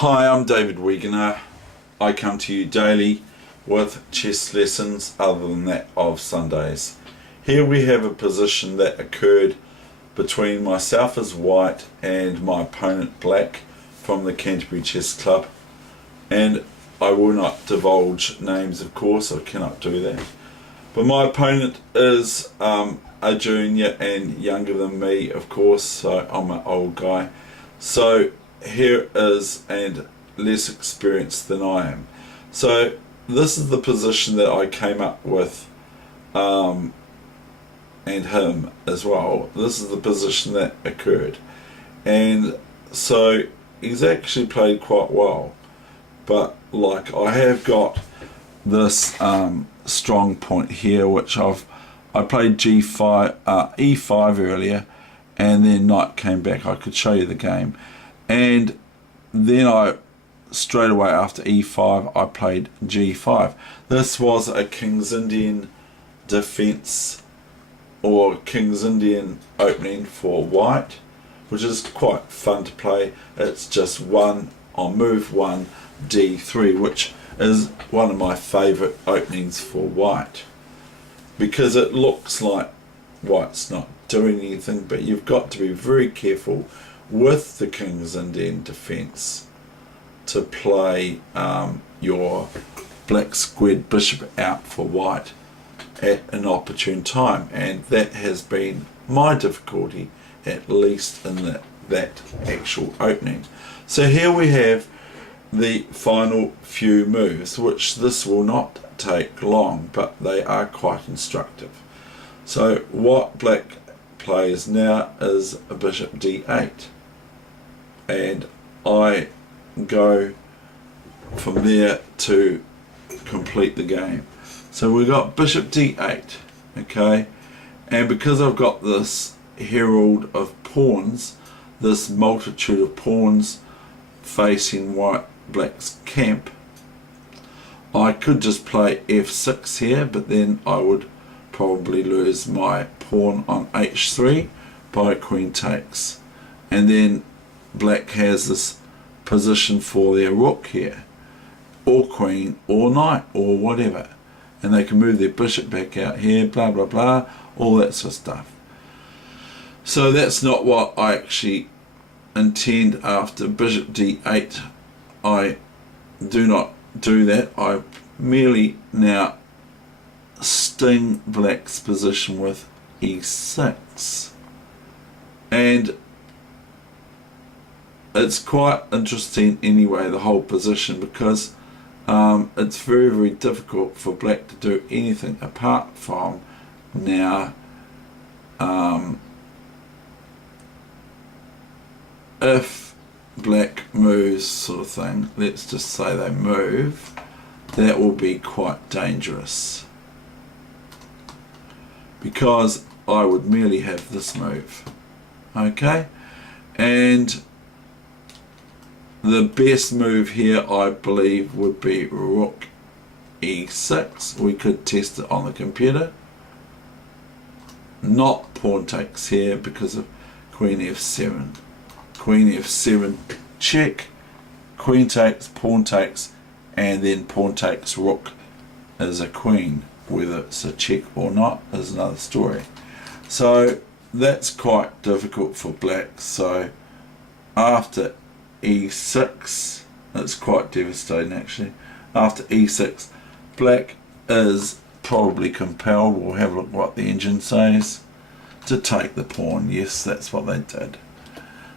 Hi, I'm David Weegenaar. I come to you daily with chess lessons other than that of Sundays. Here we have a position that occurred between myself as white and my opponent black from the Canterbury Chess Club, and I will not divulge names, of course, I cannot do that. But my opponent is a junior and younger than me, of course, so I'm an old guy. So here is, and less experienced than I am. So this is the position that I came up with, and him as well. This is the position that occurred, and so he's actually played quite well. But like, I have got this strong point here, which I played G5, E5 earlier, and then knight came back. I could show you the game, and then I straight away after E5 I played G5. This was a King's Indian defense or King's Indian opening for white, which is quite fun to play. It's just one on move 1 D3, which is one of my favorite openings for white, because it looks like white's not doing anything, but you've got to be very careful with the King's Indian defense to play your black squared bishop out for white at an opportune time, and that has been my difficulty, at least in that actual opening. So here we have the final few moves, which this will not take long, but they are quite instructive. So what black plays now is a bishop d8, and I go from there to complete the game. So we got bishop d8, okay, and because I've got this herald of pawns, this multitude of pawns facing black's camp, I could just play f6 here, but then I would probably lose my pawn on h3 by queen takes, and then black has this position for their rook here, or queen, or knight, or whatever, and they can move their bishop back out here, blah blah blah, all that sort of stuff. So that's not what I actually intend. After bishop d8 I do not do that. I merely now sting black's position with e6, and it's quite interesting anyway, the whole position, because it's very, very difficult for black to do anything apart from now if black moves, sort of thing, let's just say they move, that will be quite dangerous, because I would merely have this move, okay, and the best move here I believe would be rook e6. We could test it on the computer, not pawn takes here because of queen f7, queen f7 check, queen takes, pawn takes, and then pawn takes rook as a queen. Whether it's a check or not is another story. So that's quite difficult for black. So after e6, it's quite devastating actually. After e6, black is probably compelled, we'll have a look what the engine says, to take the pawn. Yes, that's what they did.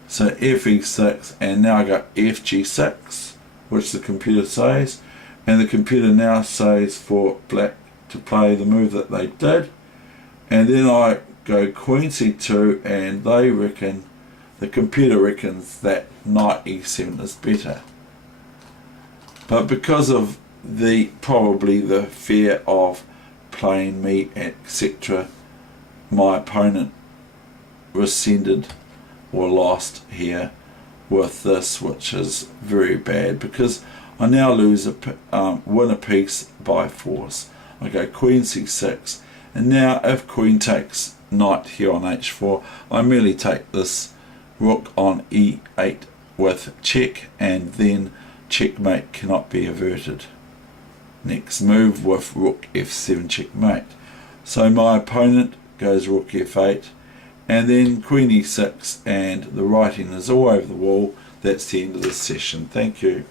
So fe6, and now I got fg6, which the computer says, and the computer now says for black to play the move that they did, and then I go queen c2, and they reckon, the computer reckons, that knight e7 is better. But because of probably the fear of playing me, etc., my opponent rescinded or lost here with this, which is very bad, because I now lose win a piece by force. I go queen c6, and now if queen takes knight here on h4, I merely take this rook on e8 with check, and then checkmate cannot be averted. Next move with rook f7 checkmate. So my opponent goes rook f8, and then queen e6, and the writing is all over the wall. That's the end of this session. Thank you.